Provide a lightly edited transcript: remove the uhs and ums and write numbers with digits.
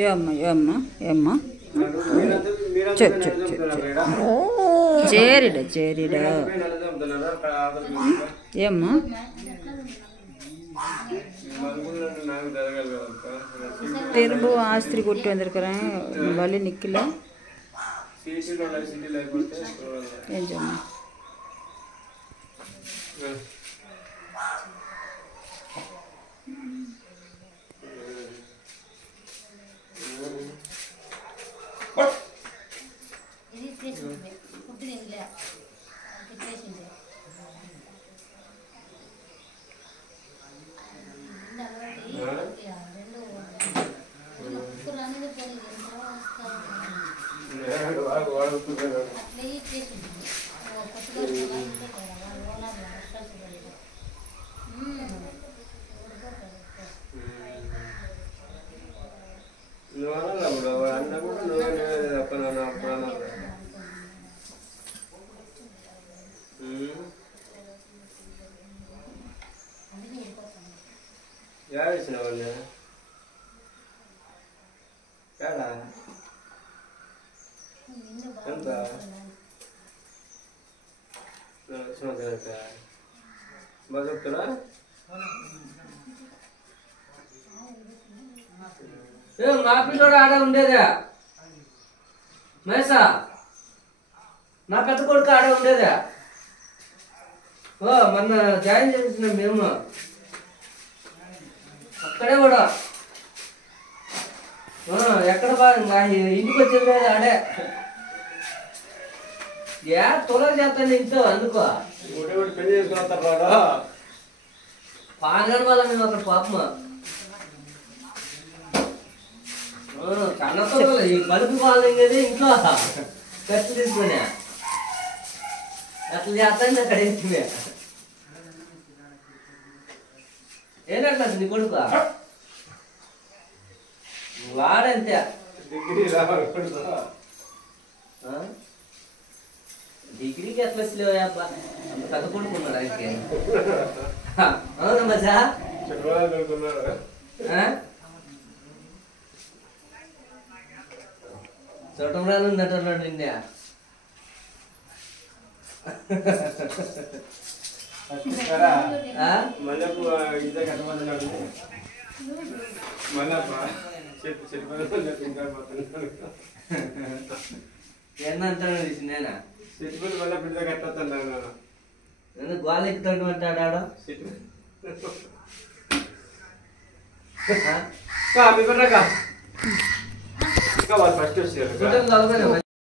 ఏమ్మా ఏమ్మా ఏమ్మా చెప్ చెప్ చెప్ చేరిడ చేరిడ ఏమ్మా ತಿರುಬು ಆಸ್ತ್ರಿ ಕೊಟ್ಟು ಅಂದಿರ್ಕರ ಬಲಿ ನಿಕ್ಕಿಲ್ಲ ಏನು ಜಮ್ಮ మా పిల్లోడు ఆడ ఉండేదా మహేశా నా పెద్ద కొడుకు ఆడ ఉండేదా మొన్న జాయిన్ చేసినాం మేము అక్కడే కూడా ఎక్కడ బాగా ఇంటికి వచ్చేది లేదు ఆడే త్వరగా చేస్తాను ఇంట్లో అందుకో పెళ్లి చేసుకున్నా పాగని వాళ్ళ మేము అక్కడ పాపమా కన్నతో ఈ కలుపు వాళ్ళది ఇంట్లో ఖర్చు తీసుకునే అట్లా చేస్తాను అక్కడ ఏంటి ఏనట్లా నీ కొడుకు వాడంతే డిగ్రీకి ఎట్లా వచ్చలేవా అబ్బా అంత పెద్ద కొడుకున్నాడు ఆయనకి అవునా మజా చూడటం రాను నటున్నాడు నిన్న ఏందంటాడు నేనా చెట్టుపల్లి మళ్ళీ బిడ్డ కట్టొద్దా నేను గోళ ఎక్కుతాడు అంటాడా ఫస్ట్ వచ్చారు